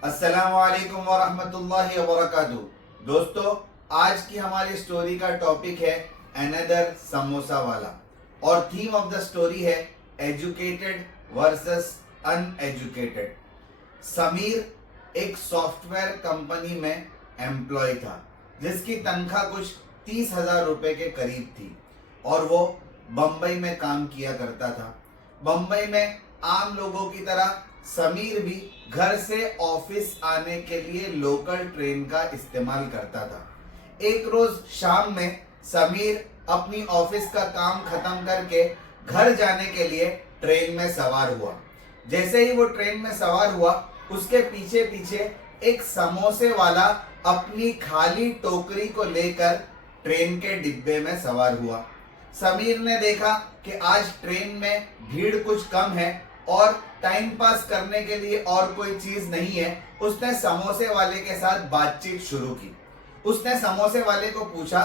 अस्सलाम वालेकुम वरहमतुल्लाहि वबरकातुहू। दोस्तों, आज की हमारी स्टोरी का टॉपिक है अनदर समोसा वाला और थीम ऑफ द स्टोरी है एजुकेटेड वर्सेस अनएजुकेटेड। समीर एक सॉफ्टवेयर कंपनी में एम्प्लॉय था जिसकी तनख्वाह कुछ 30,000 रुपए के करीब थी और वो बम्बई में काम किया करता था। बम्बई में आम लोगों की तरह समीर भी घर से ऑफिस आने के लिए लोकल ट्रेन का इस्तेमाल करता था। एक रोज शाम में समीर अपनी ऑफिस का काम खत्म करके घर जाने के लिए ट्रेन में सवार हुआ। जैसे ही वो ट्रेन में सवार हुआ, उसके पीछे पीछे एक समोसे वाला अपनी खाली टोकरी को लेकर ट्रेन के डिब्बे में सवार हुआ। समीर ने देखा कि आज ट्रेन में भीड़ कुछ कम है और टाइम पास करने के लिए और कोई चीज नहीं है। उसने समोसे वाले के साथ बातचीत शुरू की। उसने समोसे वाले को पूछा,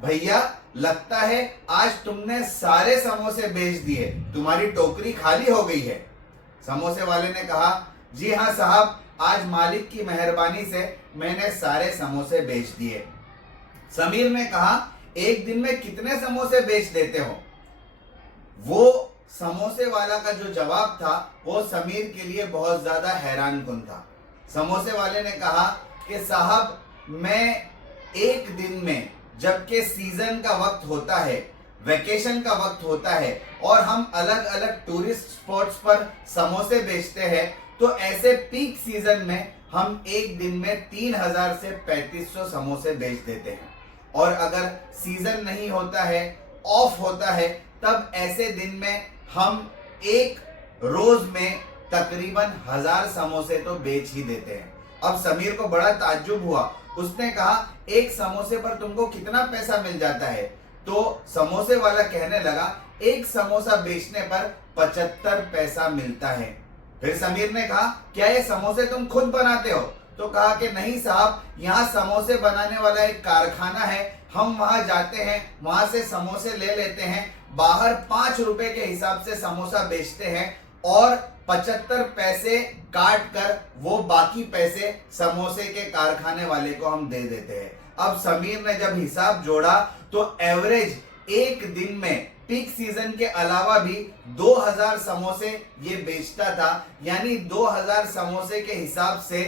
भैया लगता है आज तुमने सारे समोसे बेच दिए, तुम्हारी टोकरी खाली हो गई है। समोसे वाले ने कहा, जी हाँ साहब, आज मालिक की मेहरबानी से मैंने सारे समोसे बेच दिए। समीर ने कहा, एक दिन में कितने समोसे बेच देते हो? वो समोसे वाला का जो जवाब था वो समीर के लिए बहुत ज्यादा हैरान कुन था। समोसे वाले ने कहा कि साहब, मैं एक दिन में, जबकि सीजन का वक्त होता है, वेकेशन का वक्त होता है और हम अलग अलग टूरिस्ट स्पॉट्स पर समोसे बेचते हैं, तो ऐसे पीक सीजन में हम एक दिन में 3,000 से 3,500 समोसे बेच देते हैं। और अगर सीजन नहीं होता है, ऑफ होता है, तब ऐसे दिन में हम एक रोज में तकरीबन 1,000 समोसे तो बेच ही देते हैं। अब समीर को बड़ा ताज्जुब हुआ। उसने कहा, एक समोसे पर तुमको कितना पैसा मिल जाता है? तो समोसे वाला कहने लगा, एक समोसा बेचने पर 75 पैसा मिलता है। फिर समीर ने कहा, क्या ये समोसे तुम खुद बनाते हो? तो कहा कि नहीं साहब, यहाँ समोसे बनाने वाला एक कारखाना है, हम वहां जाते हैं, वहां से समोसे ले लेते हैं, बाहर 5 रुपए के हिसाब से समोसा बेचते हैं और 75 पैसे काट कर वो बाकी पैसे समोसे के कारखाने वाले को हम दे देते हैं। अब समीर ने जब हिसाब जोड़ा तो एवरेज एक दिन में पीक सीजन के अलावा भी 2,000 समोसे ये बेचता था। यानी 2,000 समोसे के हिसाब से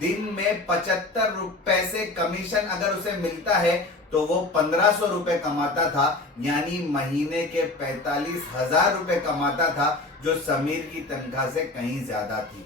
दिन में 75 पैसे कमीशन अगर उसे मिलता है तो वो 1,500 रुपए कमाता था। यानी महीने के 45,000 रुपए कमाता था, जो समीर की तनख्वाह से कहीं ज्यादा थी।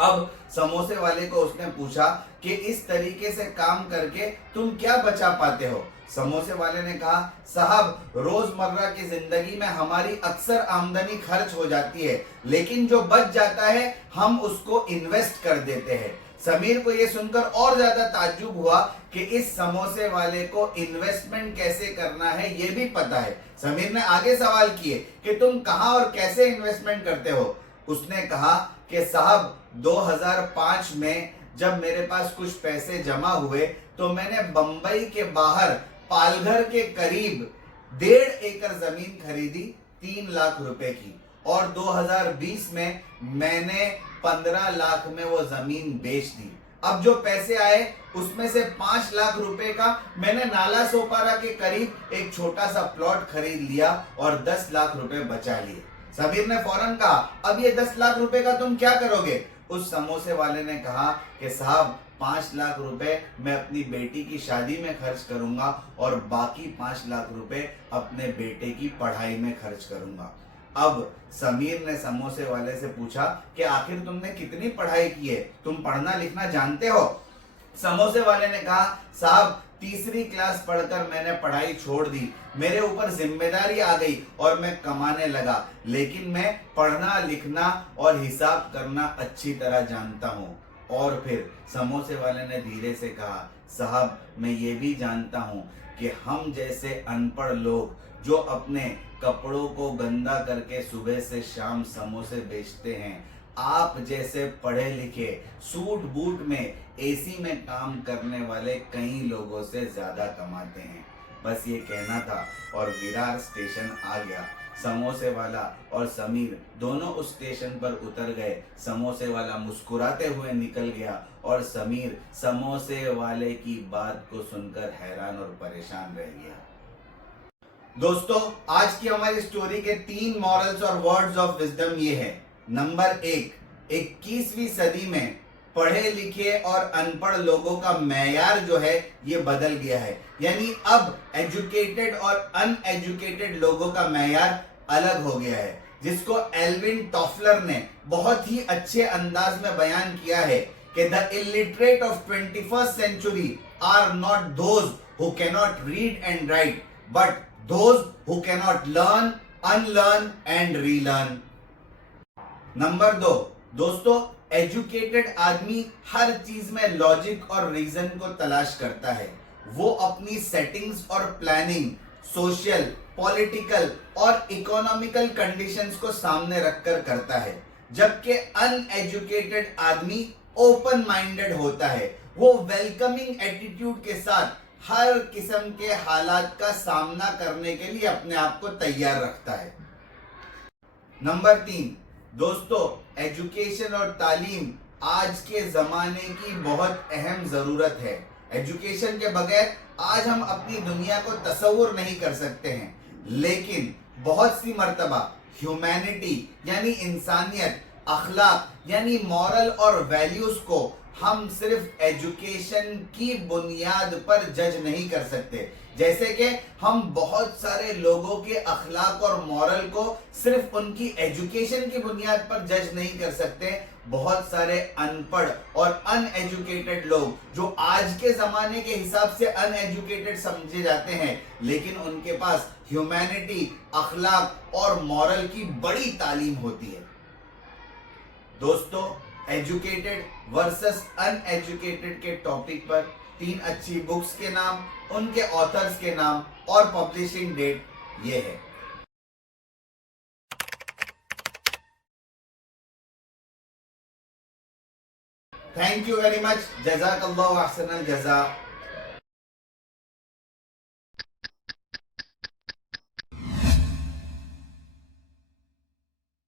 अब समोसे वाले को उसने पूछा कि इस तरीके से काम करके तुम क्या बचा पाते हो? समोसे वाले ने कहा, साहब, रोजमर्रा की जिंदगी में हमारी अक्सर आमदनी खर्च हो जाती है, लेकिन जो बच जाता है हम उसको इन्वेस्ट कर देते हैं। समीर को यह सुनकर और ज्यादा ताज्जुब हुआ कि इस समोसे वाले को इन्वेस्टमेंट कैसे करना है ये भी पता है। समीर ने आगे सवाल किए कि तुम कहां और कैसे इन्वेस्टमेंट करते हो? उसने कहा कि साहब, 2005 में जब मेरे पास कुछ पैसे जमा हुए तो मैंने बंबई के बाहर पालघर के करीब 1.5 एकड़ जमीन खरीदी 3 लाख रुपए की, और 2020 में मैंने 15 लाख में वो जमीन बेच दी। अब जो पैसे आए उसमें से 5 लाख रुपए का मैंने नाला सोपारा के करीब एक छोटा सा प्लॉट खरीद लिया और 10 लाख रुपए बचा लिए। समीर ने फौरन कहा, अब ये 10 लाख रुपए का तुम क्या करोगे? उस समोसे वाले ने कहा कि साहब, 5 लाख रुपए मैं अपनी बेटी की शादी में खर्च करूंगा और बाकी 5 लाख रुपए अपने बेटे की पढ़ाई में खर्च करूंगा। अब समीर ने समोसे वाले से पूछा कि आखिर तुमने कितनी पढ़ाई की है, तुम पढ़ना लिखना जानते हो? समोसे वाले ने कहा, साहब, 3री क्लास पढ़कर मैंने पढ़ाई छोड़ दी, मेरे ऊपर जिम्मेदारी आ गई और मैं कमाने लगा, लेकिन मैं पढ़ना लिखना और हिसाब करना अच्छी तरह जानता हूँ। और फिर समोसे वाले ने धीरे से कहा, साहब, मैं ये भी जानता हूँ कि हम जैसे अनपढ़ लोग जो अपने कपड़ों को गंदा करके सुबह से शाम समोसे बेचते हैं, आप जैसे पढ़े लिखे सूट बूट में एसी में काम करने वाले कई लोगों से ज्यादा कमाते हैं। बस ये कहना था और विरार स्टेशन आ गया। समोसे वाला और समीर दोनों उस स्टेशन पर उतर गए। समोसे वाला मुस्कुराते हुए निकल गया और समीर समोसे वाले की बात को सुनकर हैरान और परेशान रह गया। दोस्तों, आज की हमारी स्टोरी के 3 मॉरल्स और वर्ड्स ऑफ विजडम ये है। नंबर 1, 21वीं सदी में पढ़े लिखे और अनपढ़ लोगों का मैयार जो है ये बदल गया है। यानी अब एजुकेटेड और अनएजुकेटेड लोगों का मैयार अलग हो गया है, जिसको एल्विन टॉफलर ने बहुत ही अच्छे अंदाज में बयान किया है कि the illiterate of 21st century are not those who cannot read and write but those who cannot learn, unlearn and relearn. Number 2, दोस्तों, एजुकेटेड आदमी हर चीज में लॉजिक और रीजन को तलाश करता है। वो अपनी सेटिंग्स और प्लानिंग सोशल, पॉलिटिकल और इकोनॉमिकल कंडीशंस को सामने रखकर करता है, जबकि अनएजुकेटेड आदमी ओपन माइंडेड होता है। वो वेलकमिंग एटीट्यूड के साथ हर किस्म के हालात का सामना करने के लिए अपने आप को तैयार रखता है। नंबर 3, दोस्तों, एजुकेशन और तालीम आज के जमाने की बहुत अहम जरूरत है। एजुकेशन के बगैर आज हम अपनी दुनिया को तसव्वुर नहीं कर सकते हैं, लेकिन बहुत सी मर्तबा ह्यूमैनिटी यानी इंसानियत, अखलाक यानी मॉरल और वैल्यूज को हम सिर्फ एजुकेशन की बुनियाद पर जज नहीं कर सकते। जैसे कि हम बहुत सारे लोगों के अखलाक और मॉरल को सिर्फ उनकी एजुकेशन की बुनियाद पर जज नहीं कर सकते। बहुत सारे अनपढ़ और अनएजुकेटेड लोग जो आज के जमाने के हिसाब से अनएजुकेटेड समझे जाते हैं, लेकिन उनके पास ह्यूमैनिटी, अखलाक और मॉरल की बड़ी तालीम होती है। दोस्तों, एजुकेटेड वर्सेस अनएजुकेटेड के टॉपिक पर 3 अच्छी बुक्स के नाम, उनके ऑथर्स के नाम और पब्लिशिंग डेट ये है। Thank you very much. जज़ाकल्लाहु अहसनल जज़ा।